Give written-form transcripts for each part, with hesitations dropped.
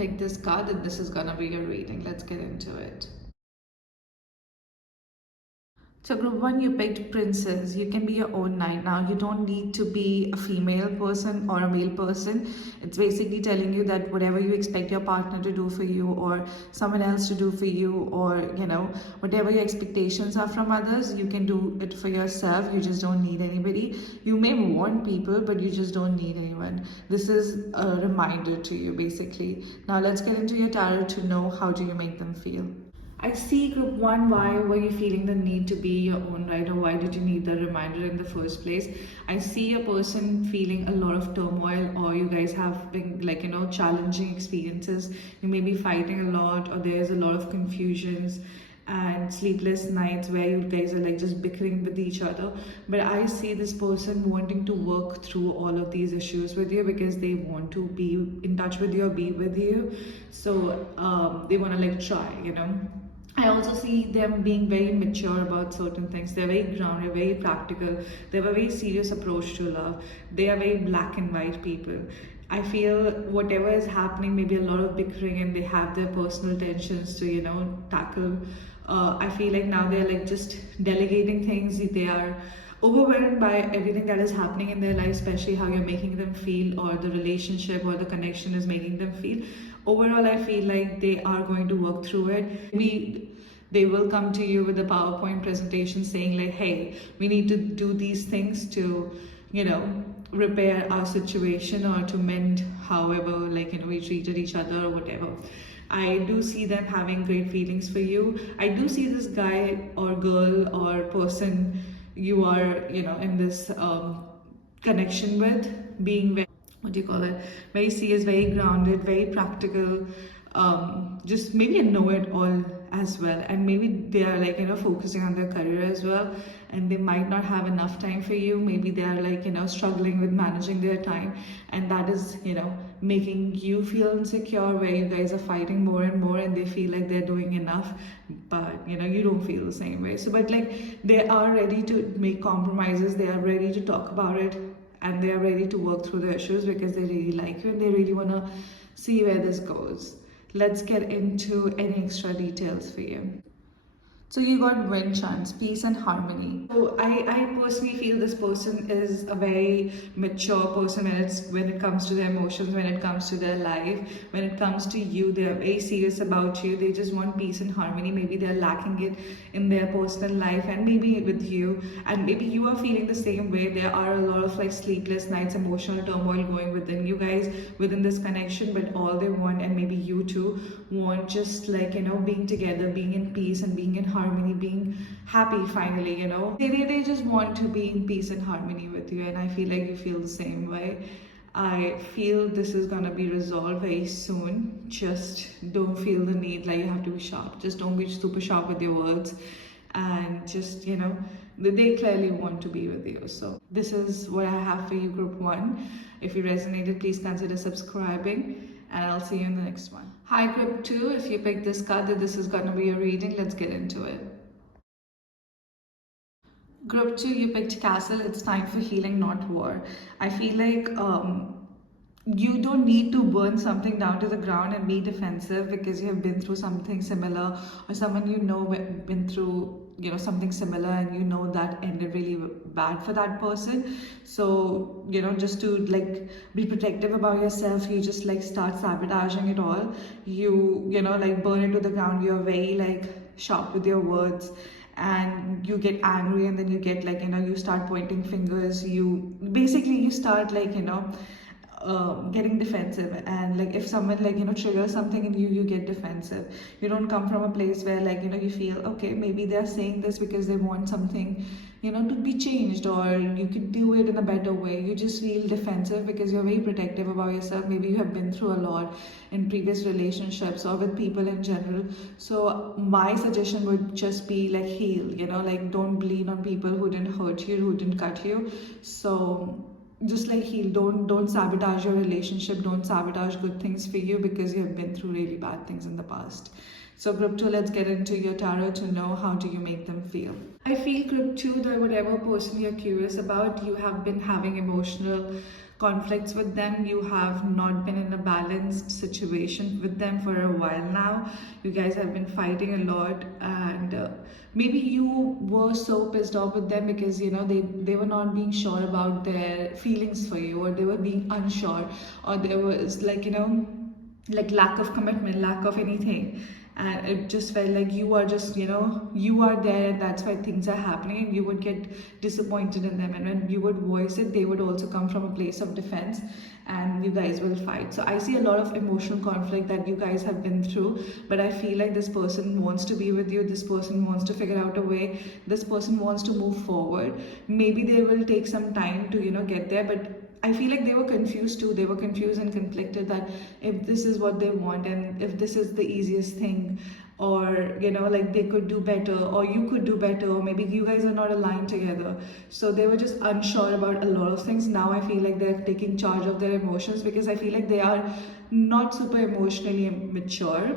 picked this card, then this is gonna be your reading. Let's get into it. So group one, you picked princess. You can be your own knight now. You don't need to be a female person or a male person. It's basically telling you that whatever you expect your partner to do for you or someone else to do for you, or whatever your expectations are from others, you can do it for yourself. You just don't need anybody. You may want people, but you just don't need anyone. This is a reminder to you basically. Now let's get into your tarot to know how do you make them feel. I see group one, why were you feeling the need to be your own right, or why did you need the reminder in the first place? I see a person feeling a lot of turmoil, or you guys have been challenging experiences. You may be fighting a lot, or there's a lot of confusions and sleepless nights where you guys are like just bickering with each other. But I see this person wanting to work through all of these issues with you because they want to be in touch with you or be with you. So they want to like try. I also see them being very mature about certain things. They're very grounded, very practical. They have a very serious approach to love. They are very black and white people. I feel whatever is happening, maybe a lot of bickering, and they have their personal tensions to, tackle. I feel like now they're like just delegating things. They are overwhelmed by everything that is happening in their life, especially how you're making them feel, or the relationship or the connection is making them feel. Overall, I feel like they are going to work through it. They will come to you with a PowerPoint presentation saying like, hey, we need to do these things to, repair our situation or to mend however, we treated each other or whatever. I do see them having great feelings for you. I do see this guy or girl or person you are, in this connection with being very, what do you call it? Very serious, very grounded, very practical, just maybe a know-it-all as well. And maybe they are focusing on their career as well, and they might not have enough time for you. Maybe they are struggling with managing their time, and that is making you feel insecure, where you guys are fighting more and more and they feel like they're doing enough, but you don't feel the same way. So but they are ready to make compromises, they are ready to talk about it, and they are ready to work through the issues because they really like you and they really want to see where this goes. Let's get into any extra details for you. So you got wind chance, peace and harmony. So I personally feel this person is a very mature person when it comes to their emotions, when it comes to their life, when it comes to you. They are very serious about you. They just want peace and harmony. Maybe they're lacking it in their personal life and maybe with you. And maybe you are feeling the same way. There are a lot of sleepless nights, emotional turmoil going within you guys, within this connection. But all they want, and maybe you too, want just being together, being in peace and being in harmony, being happy finally. They just want to be in peace and harmony with you, and I feel like you feel the same way. I feel this is gonna be resolved very soon. Just don't feel the need like you have to be sharp. Just don't be super sharp with your words, and just they clearly want to be with you. So this is what I have for you, group one. If you resonated, please consider subscribing, and I'll see you in the next one. Hi group 2, if you picked this card, then this is gonna be your reading. Let's get into it. Group 2, you picked castle. It's time for healing, not war. I feel like you don't need to burn something down to the ground and be defensive because you have been through something similar, or someone been through something similar, and that ended really bad for that person. So just to be protective about yourself, you just start sabotaging it all. You burn it to the ground. You're very sharp with your words, and you get angry, and then you get you start pointing fingers. You start getting defensive, and if someone triggers something in you, you get defensive. You don't come from a place where you feel okay, maybe they're saying this because they want something to be changed, or you could do it in a better way. You just feel defensive because you're very protective about yourself. Maybe you have been through a lot in previous relationships or with people in general. So my suggestion would just be heal, don't bleed on people who didn't hurt you, who didn't cut you. So just heal. Don't sabotage your relationship. Don't sabotage good things for you because you have been through really bad things in the past. So group 2, let's get into your tarot to know how do you make them feel. I feel group 2, that whatever person you're curious about, you have been having emotional conflicts with them. You have not been in a balanced situation with them for a while now. You guys have been fighting a lot, and maybe you were so pissed off with them because they were not being sure about their feelings for you, or they were being unsure, or there was like lack of commitment, lack of anything, and it just felt like you are just you are there, and that's why things are happening, and you would get disappointed in them, and when you would voice it, they would also come from a place of defense, and you guys will fight. So I see a lot of emotional conflict that you guys have been through, but I feel like this person wants to be with you, this person wants to figure out a way, this person wants to move forward. Maybe they will take some time to get there, but I feel like they were confused too. They were confused and conflicted that if this is what they want, and if this is the easiest thing, or like they could do better, or you could do better, or maybe you guys are not aligned together. So they were just unsure about a lot of things. Now I feel like they're taking charge of their emotions, because I feel like they are not super emotionally mature,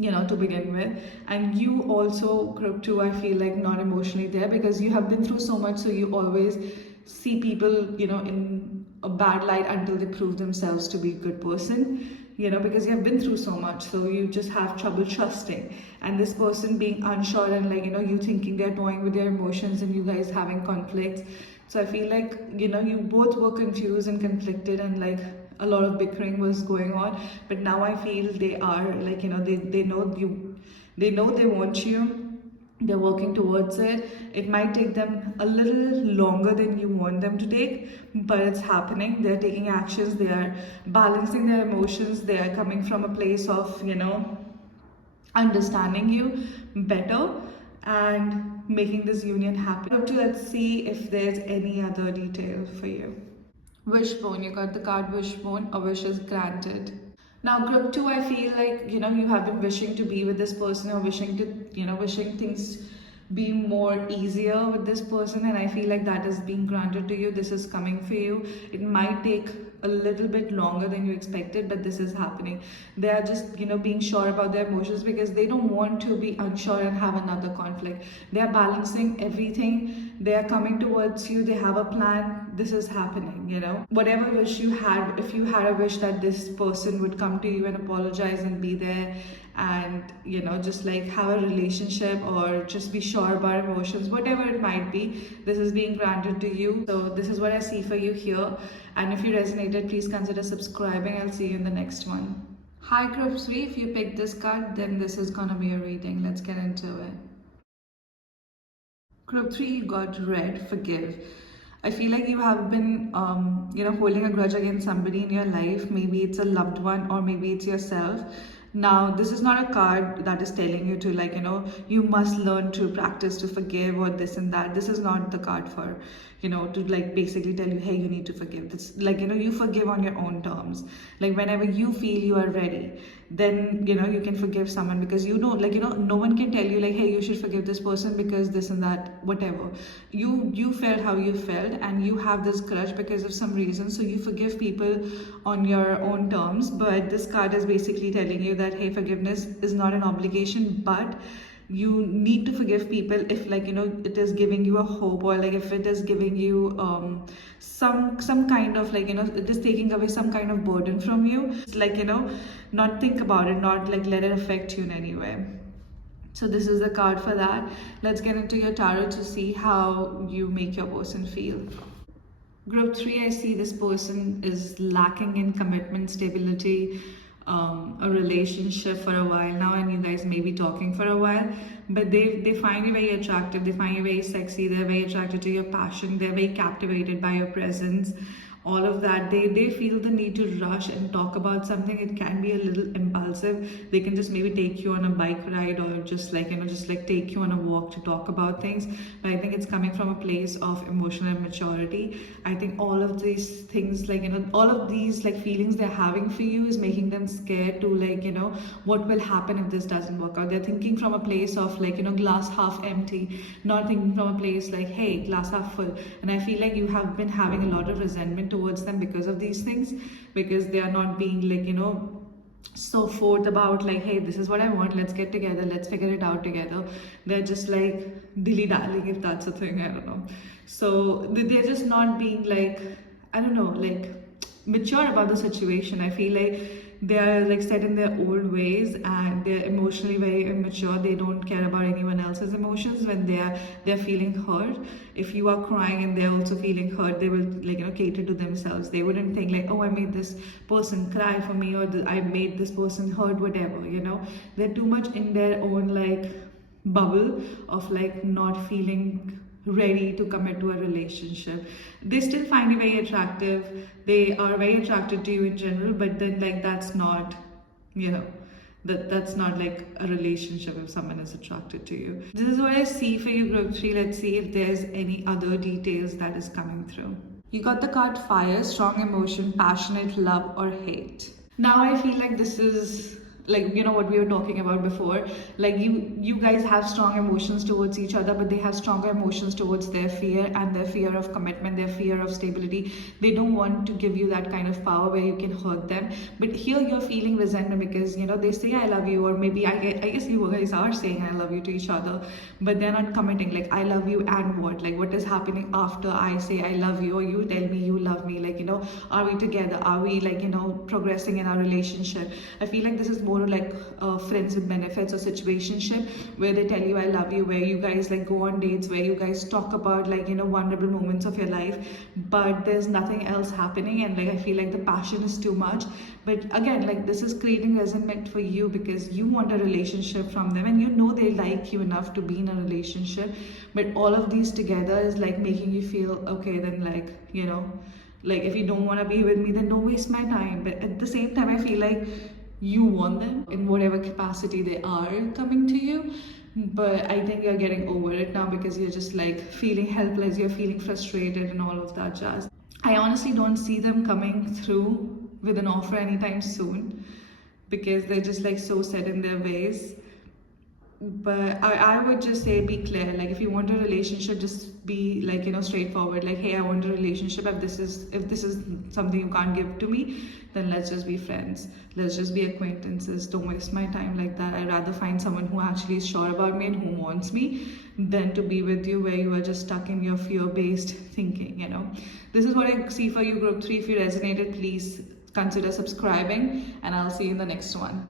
to begin with. And you also, group 2, I feel like not emotionally there, because you have been through so much, so you always see people in a bad light until they prove themselves to be a good person, because you have been through so much, so you just have trouble trusting. And this person being unsure, and you thinking they're toying with your emotions, and you guys having conflicts. So I feel like you both were confused and conflicted, and like a lot of bickering was going on. But now I feel they are they know you, they know they want you, they're working towards it. It might take them a little longer than you want them to take, but it's happening. They're taking actions, they are balancing their emotions, they are coming from a place of understanding you better and making this union happen. So let's see if there's any other detail for you. Wishbone, you got the card Wishbone, a wish is granted. Now, group 2, I feel like, you have been wishing to be with this person, or wishing to, wishing things be more easier with this person, and I feel like that is being granted to you. This is coming for you. It might take a little bit longer than you expected, but this is happening. They are just being sure about their emotions, because they don't want to be unsure and have another conflict. They are balancing everything, they are coming towards you, they have a plan. This is happening. Whatever wish you had, if you had a wish that this person would come to you and apologize and be there, and just like have a relationship, or just be sure about emotions, whatever it might be, this is being granted to you. So this is what I see for you here, and if you resonated, please consider subscribing. I'll see you in the next one. Hi group 3, if you picked this card, then this is gonna be a reading. Let's get into it. Group 3, you got red, forgive. I feel like you have been, holding a grudge against somebody in your life. Maybe it's a loved one, or maybe it's yourself. Now, this is not a card that is telling you to you must learn to practice to forgive, or this and that. This is not the card for, to basically tell you, hey, you need to forgive. It's you forgive on your own terms. Like whenever you feel you are ready, then, you can forgive someone, because no one can tell you like, hey, you should forgive this person because this and that, whatever. You felt how you felt, and you have this grudge because of some reason, so you forgive people on your own terms. But this card is basically telling you that, hey, forgiveness is not an obligation, but you need to forgive people if it is giving you a hope, or if it is giving you some kind of it is taking away some kind of burden from you. It's not think about it, not let it affect you in any way. So this is the card for that. Let's get into your tarot to see how you make your person feel. Group 3, I see this person is lacking in commitment, stability, a relationship for a while now, and you guys may be talking for a while, but they find you very attractive, they find you very sexy, they're very attracted to your passion, they're very captivated by your presence, all of that. They feel the need to rush and talk about something. It can be a little impulsive. They can just maybe take you on a bike ride, or just take you on a walk to talk about things. But I think it's coming from a place of emotional maturity. I think all of these things, all of these feelings they're having for you is making them scared to what will happen if this doesn't work out. They're thinking from a place of glass half empty, not thinking from a place hey, glass half full. And I feel like you have been having a lot of resentment towards them because of these things, because they are not being so forth about like, hey, this is what I want, let's get together, let's figure it out together. They're just like dilly dallying, if that's a thing, I don't know. So they're just not being like, I don't know, like mature about the situation. I feel like they are like set in their old ways and they're emotionally very immature. They don't care about anyone else's emotions when they're feeling hurt. If you are crying and they're also feeling hurt, they will like, you know, cater to themselves. They wouldn't think like, oh, I made this person cry for me, or I made this person hurt, whatever, you know. They're too much in their own like bubble of like not feeling ready to commit to a relationship. They still find you very attractive, they are very attracted to you in general, but then like that's not, you know, that's not like a relationship if someone is attracted to you. This is what I see for you, group 3. Let's see if there's any other details that is coming through. You got the card fire, strong emotion, passionate love or hate. Now I feel like this is like, you know, what we were talking about before. Like you guys have strong emotions towards each other, but they have stronger emotions towards their fear, and their fear of commitment, their fear of stability. They don't want to give you that kind of power where you can hurt them. But here you're feeling resentment because, you know, they say I love you, or maybe I guess you guys are saying I love you to each other, but they're not committing. Like, I love you and what? Like, what is happening after I say I love you, or you tell me you love me? Like, you know, are we together? Are we like, you know, progressing in our relationship? I feel like this is more like friends with benefits or situationship, where they tell you I love you, where you guys like go on dates, where you guys talk about like, you know, vulnerable moments of your life, but there's nothing else happening, and like I feel like the passion is too much. But again, like, this is creating resentment for you because you want a relationship from them, and you know they like you enough to be in a relationship, but all of these together is like making you feel okay, then like, you know, like if you don't want to be with me, then don't waste my time. But at the same time, I feel like you want them in whatever capacity they are coming to you, but I think you're getting over it now because you're just like feeling helpless, you're feeling frustrated and all of that jazz. I honestly don't see them coming through with an offer anytime soon because they're just like so set in their ways. But I would just say be clear. Like, if you want a relationship, just be like, you know, straightforward. Like, hey, I want a relationship. If this is something you can't give to me, then let's just be friends. Let's just be acquaintances. Don't waste my time like that. I'd rather find someone who actually is sure about me and who wants me than to be with you where you are just stuck in your fear-based thinking, you know. This is what I see for you, group 3. If you resonated, please consider subscribing, and I'll see you in the next one.